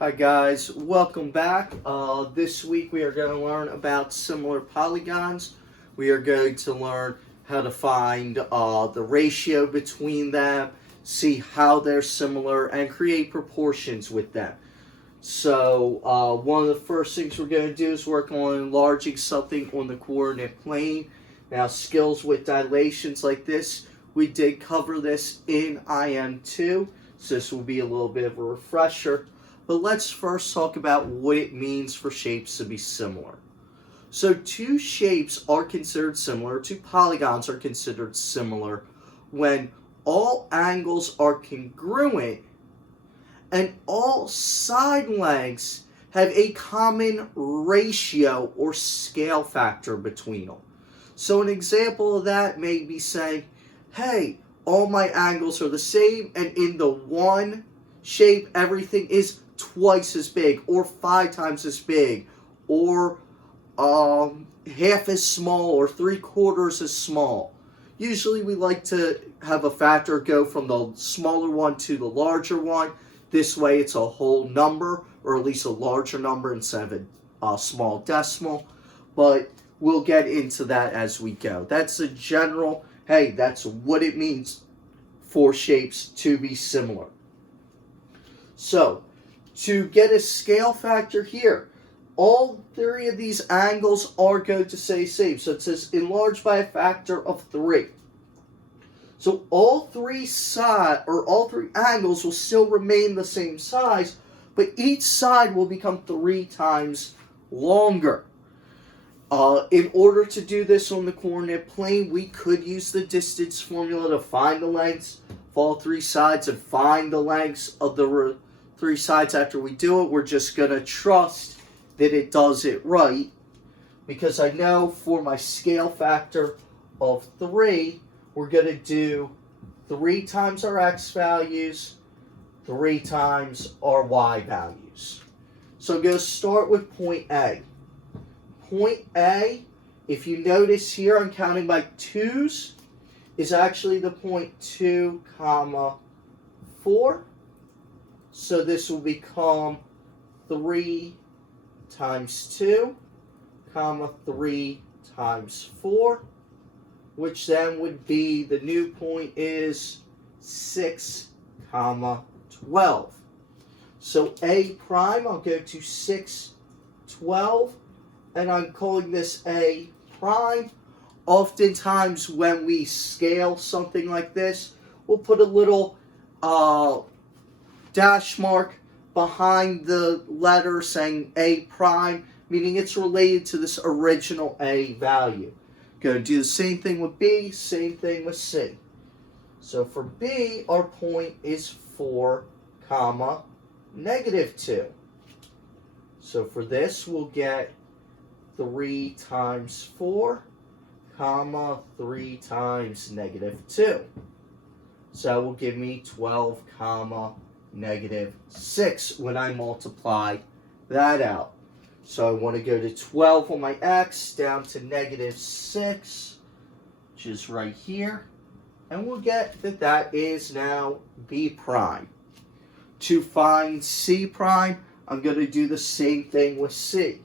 Hi guys, welcome back. This week we are going to learn about similar polygons. We are going to learn how to find the ratio between them, see how they're similar, and create proportions with them. So one of the first things we're going to do is work on enlarging something on the coordinate plane. Now skills with dilations like this, we did cover this in IM2, so this will be a little bit of a refresher. But let's first talk about what it means for shapes to be similar. So two shapes are considered similar, two polygons are considered similar when all angles are congruent and all side lengths have a common ratio or scale factor between them. So an example of that may be saying, hey, all my angles are the same, and in the one shape everything is twice as big or 5 times as big or half as small or 3/4 as small. Usually we like to have a factor go from the smaller one to the larger one. This way it's a whole number, or at least a larger number instead of a small decimal. But we'll get into that as we go. That's a general, hey, that's what it means for shapes to be similar. So to get a scale factor here, all three of these angles are going to stay the same. So it says enlarged by a factor of 3. So all three angles will still remain the same size, but each side will become 3 times longer. In order to do this on the coordinate plane, we could use the distance formula to find the lengths of all 3 sides and find the lengths of the 3 sides after we do it. We're just going to trust that it does it right, because I know for my scale factor of 3, we're going to do 3 times our x values, 3 times our y values. So I'm going to start with point A. Point A, if you notice here, I'm counting by 2's, is actually the point 2, 4. So this will become 3 times 2, 3 times 4, which then would be, the new point is 6, 12. So A prime, I'll go to 6, 12, and I'm calling this A prime. Oftentimes when we scale something like this, we'll put a little dash mark behind the letter saying A prime, meaning it's related to this original A value. Going to do the same thing with B, same thing with C. So for B, our point is 4, -2. So for this, we'll get 3 times 4, 3 times -2. So that will give me 12, -6 when I multiply that out. So I want to go to 12 on my x, down to -6, which is right here. And we'll get that that is now B prime. To find C prime, I'm going to do the same thing with C.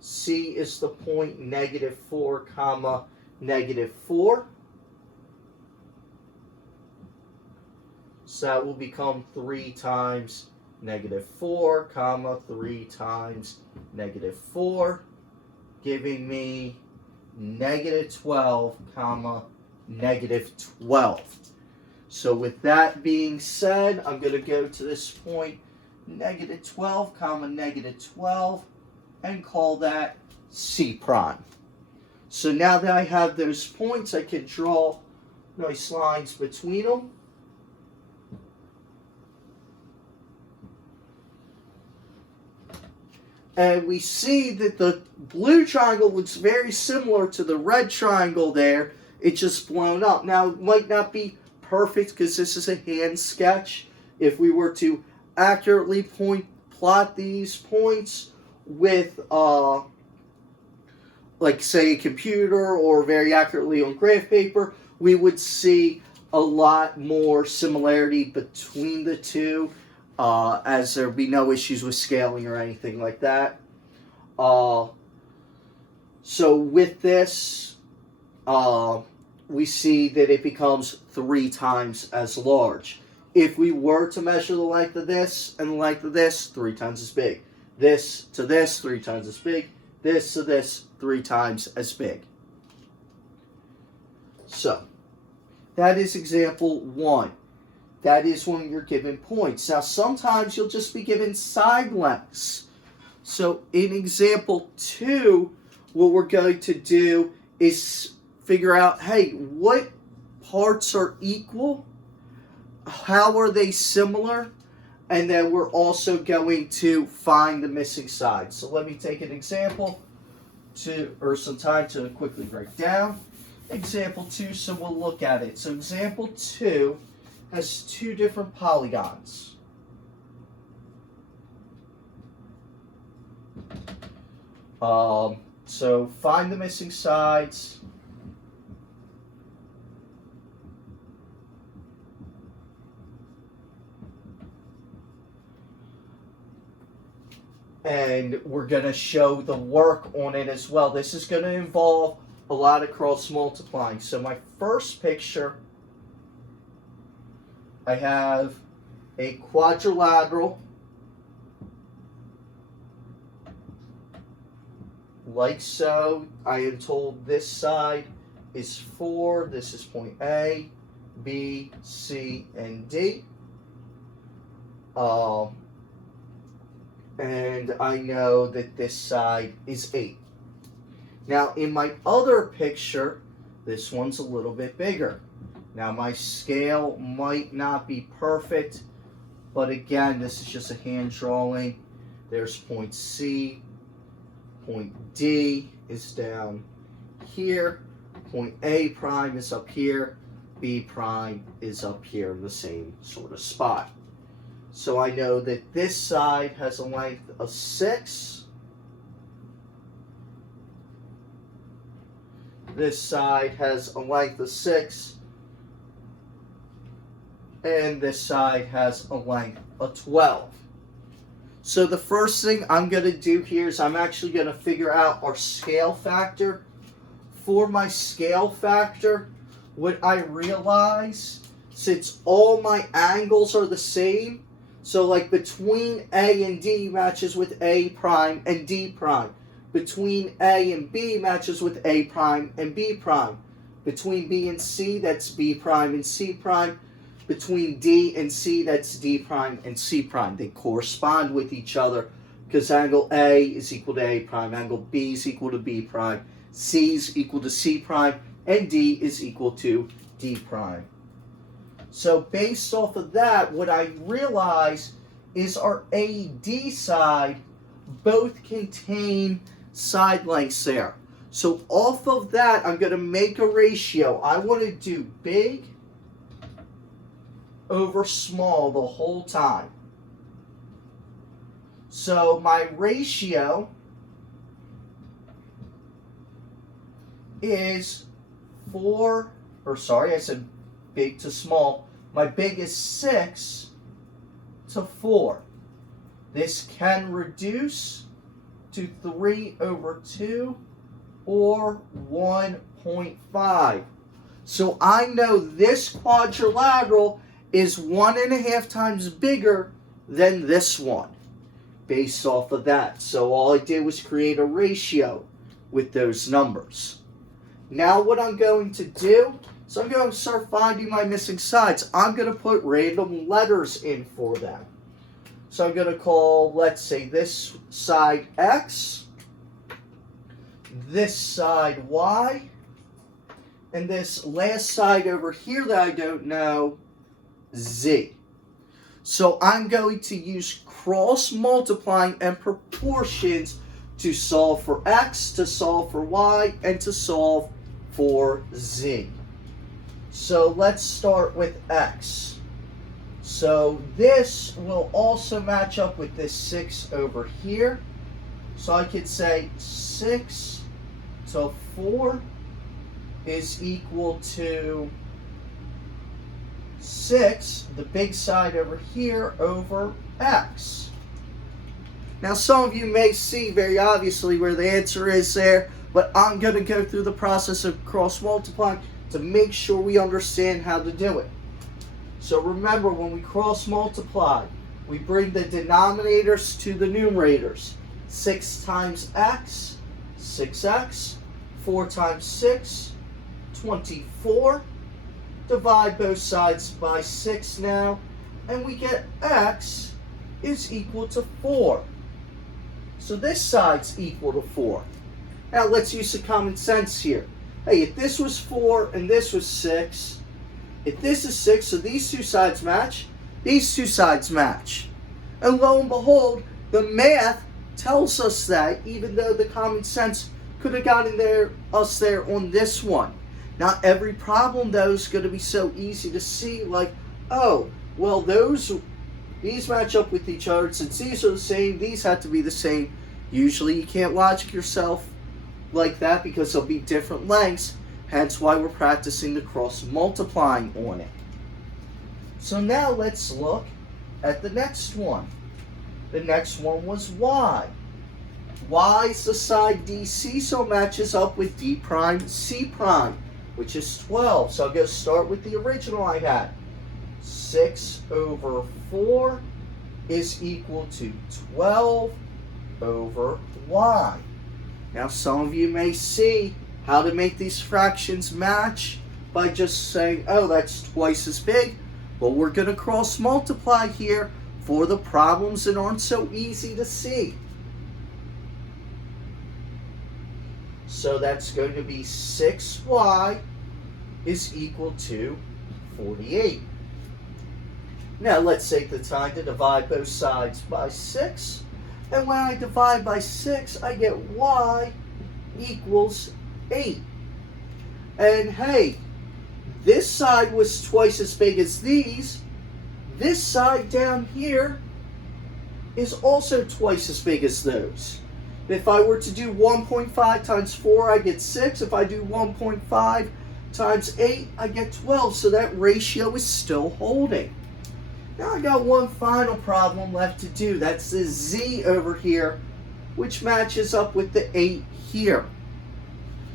C is the point -4, -4. So that will become 3 times -4, 3 times -4, giving me -12, -12. So with that being said, I'm going to go to this point -12, -12, and call that C prime. So now that I have those points, I can draw nice lines between them. And we see that the blue triangle looks very similar to the red triangle there. It's just blown up. Now, it might not be perfect because this is a hand sketch. If we were to accurately plot these points with, like, say, a computer or very accurately on graph paper, we would see a lot more similarity between the two. as there be no issues with scaling or anything like that. So with this, we see that it becomes 3 times as large. If we were to measure the length of this and the length of this, 3 times as big. This to this, 3 times as big. This to this, 3 times as big. So, that is example 1. That is when you're given points. Now, sometimes you'll just be given side lengths. So, in example 2, what we're going to do is figure out, hey, what parts are equal? How are they similar? And then we're also going to find the missing side. So let me take an example or some time to quickly break down. Example 2, so we'll look at it. So example 2 has 2 different polygons. So find the missing sides. And we're going to show the work on it as well. This is going to involve a lot of cross multiplying. So my first picture, I have a quadrilateral, like so. I am told this side is 4. This is point A, B, C, and D. And I know that this side is 8. Now, in my other picture, this one's a little bit bigger. Now, my scale might not be perfect, but again, this is just a hand drawing. There's point C, point D is down here, point A prime is up here, B prime is up here in the same sort of spot. So I know that this side has a length of 6. This side has a length of 6. And this side has a length of 12. So the first thing I'm going to do here is I'm actually going to figure out our scale factor. For my scale factor, what I realize, since all my angles are the same, so like between A and D matches with A prime and D prime. Between A and B matches with A prime and B prime. Between B and C, that's B prime and C prime. Between D and C, that's D prime and C prime. They correspond with each other because angle A is equal to A prime, angle B is equal to B prime, C is equal to C prime, and D is equal to D prime. So based off of that, what I realize is our AD side both contain side lengths there. So off of that, I'm going to make a ratio. I want to do big over small the whole time. So my ratio is I said big to small. My big is 6 to 4. This can reduce to 3 over 2 or 1.5. So I know this quadrilateral is 1.5 times bigger than this one based off of that. So all I did was create a ratio with those numbers. Now what I'm going to do, so I'm going to start finding my missing sides. I'm going to put random letters in for them. So I'm going to call, let's say, this side X, this side Y, and this last side over here that I don't know, Z. So I'm going to use cross multiplying and proportions to solve for X, to solve for Y, and to solve for Z. So let's start with X. So this will also match up with this 6 over here. So I could say 6 to 4 is equal to 6, the big side over here, over x. Now some of you may see very obviously where the answer is there, but I'm going to go through the process of cross multiplying to make sure we understand how to do it. So remember, when we cross multiply, we bring the denominators to the numerators. 6 times x, 6x, 4 times 6, 24. Divide both sides by 6 now, and we get x is equal to 4. So this side's equal to 4. Now let's use some common sense here. Hey, if this was 4 and this was 6, if this is 6, so these two sides match, these two sides match. And lo and behold, the math tells us that, even though the common sense could have gotten us there on this one. Not every problem, though, is going to be so easy to see, like, oh, well, these match up with each other. Since these are the same, these have to be the same. Usually you can't logic yourself like that because there'll be different lengths, hence why we're practicing the cross multiplying on it. So now let's look at the next one. The next one was y. Y is the side DC, so it matches up with D prime C prime, which is 12. So I'll go start with the original I had. 6 over 4 is equal to 12 over y. Now some of you may see how to make these fractions match by just saying, oh, that's twice as big. But we're going to cross multiply here for the problems that aren't so easy to see. So that's going to be 6y is equal to 48. Now let's take the time to divide both sides by 6. And when I divide by 6, I get y equals 8. And hey, this side was twice as big as these. This side down here is also twice as big as those. If I were to do 1.5 times 4, I get 6. If I do 1.5 times 8, I get 12. So that ratio is still holding. Now I got one final problem left to do. That's the z over here, which matches up with the 8 here.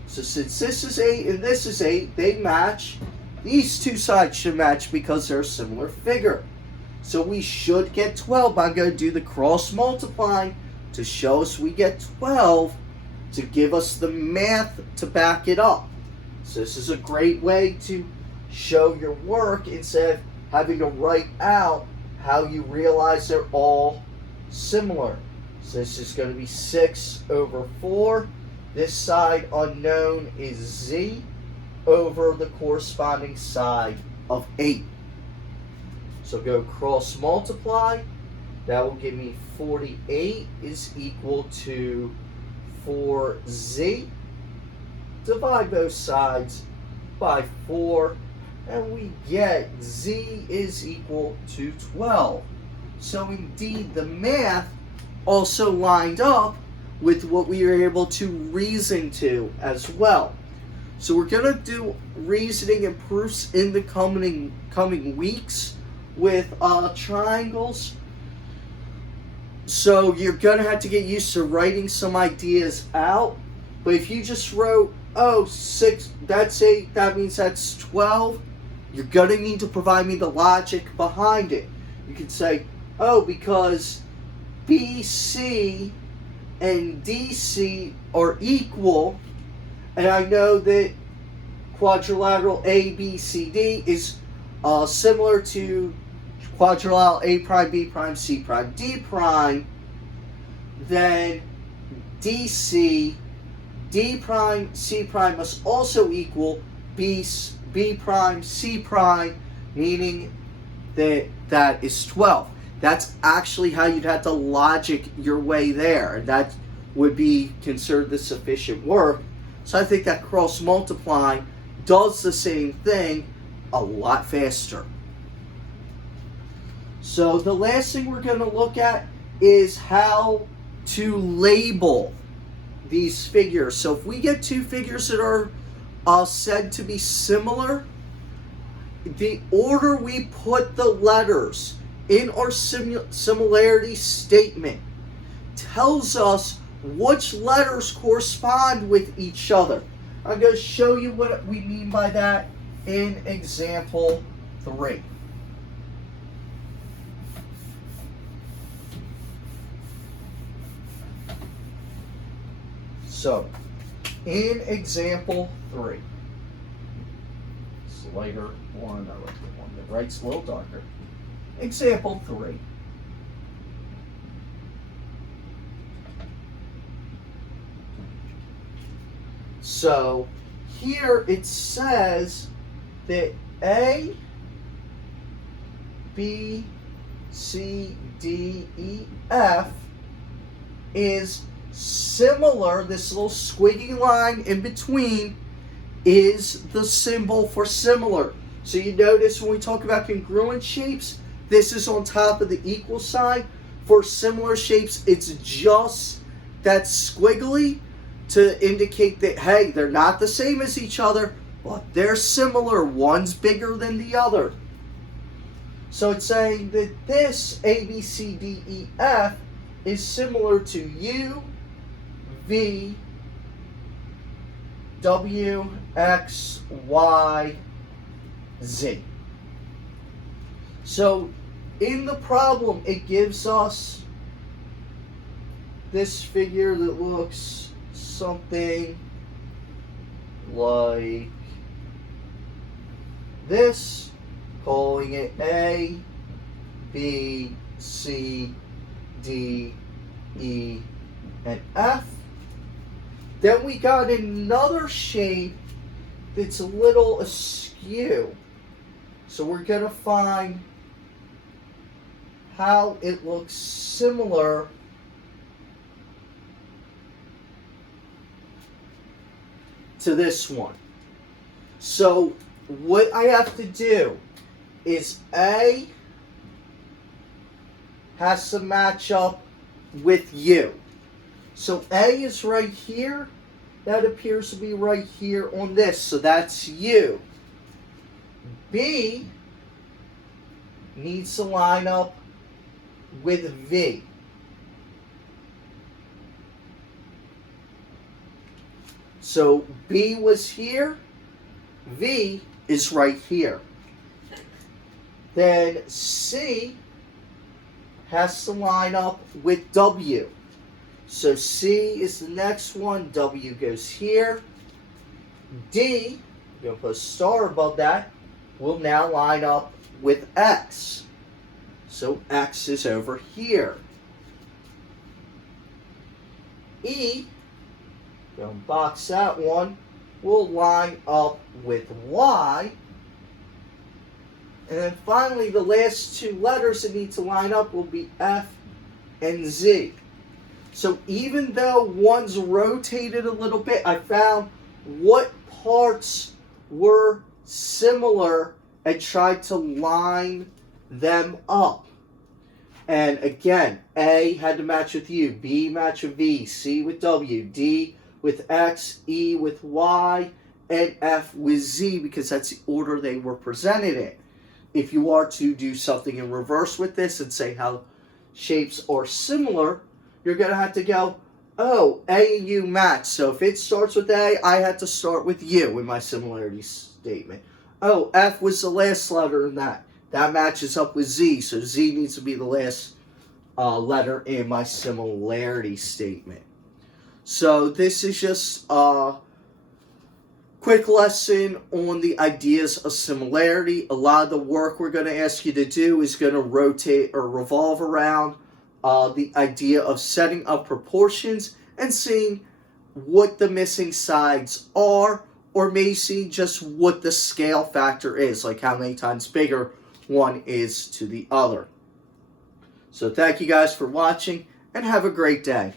So since this is 8 and this is 8, they match. These two sides should match because they're a similar figure. So we should get 12. I'm going to do the cross multiplying to show us we get 12 to give us the math to back it up. So this is a great way to show your work instead of having to write out how you realize they're all similar. So this is going to be 6 over 4. This side unknown is z over the corresponding side of 8. So go cross multiply. That will give me 48 is equal to 4z. Divide both sides by 4. And we get z is equal to 12. So indeed, the math also lined up with what we were able to reason to as well. So we're going to do reasoning and proofs in the coming weeks with triangles. So you're going to have to get used to writing some ideas out. But if you just wrote, oh, 6, that's 8, that means that's 12, you're going to need to provide me the logic behind it. You can say, oh, because BC and DC are equal, and I know that quadrilateral ABCD is similar to quadrilateral A prime, B prime, C prime, D prime, then DC, D prime, C prime must also equal B prime, C prime, meaning that that is 12. That's actually how you'd have to logic your way there. That would be considered the sufficient work. So I think that cross multiplying does the same thing a lot faster. So the last thing we're going to look at is how to label these figures. So if we get two figures that are said to be similar, the order we put the letters in our similarity statement tells us which letters correspond with each other. I'm going to show you what we mean by that in example 3. So, in example 3, it's lighter one, I like the one that writes a little darker. Example 3. So, here it says that A, B, C, D, E, F is similar. This little squiggy line in between is the symbol for similar. So you notice when we talk about congruent shapes, this is on top of the equal sign. For similar shapes, it's just that squiggly to indicate that, hey, they're not the same as each other, but they're similar. One's bigger than the other. So it's saying that this A, B, C, D, E, F is similar to U, V, W, X, Y, Z. So in the problem, it gives us this figure that looks something like this, calling it A, B, C, D, E, and F. Then we got another shape that's a little askew. So we're going to find how it looks similar to this one. So what I have to do is A has to match up with U. So A is right here. That appears to be right here on this. So that's U. B needs to line up with V. So B was here. V is right here. Then C has to line up with W. So C is the next one. W goes here. D, I'm going to put a star above that, will now line up with X. So X is over here. E, going to box that one, will line up with Y. And then finally, the last two letters that need to line up will be F and Z. So even though one's rotated a little bit, I found what parts were similar and tried to line them up. And again, A had to match with U, B match with V, C with W, D with X, E with Y, and F with Z, because that's the order they were presented in. If you are to do something in reverse with this and say how shapes are similar, you're going to have to go, oh, A and U match. So if it starts with A, I had to start with U in my similarity statement. Oh, F was the last letter in that. That matches up with Z. So Z needs to be the last letter in my similarity statement. So this is just a quick lesson on the ideas of similarity. A lot of the work we're going to ask you to do is going to rotate or revolve around the idea of setting up proportions and seeing what the missing sides are, or maybe see just what the scale factor is, like how many times bigger one is to the other. So thank you guys for watching, and have a great day.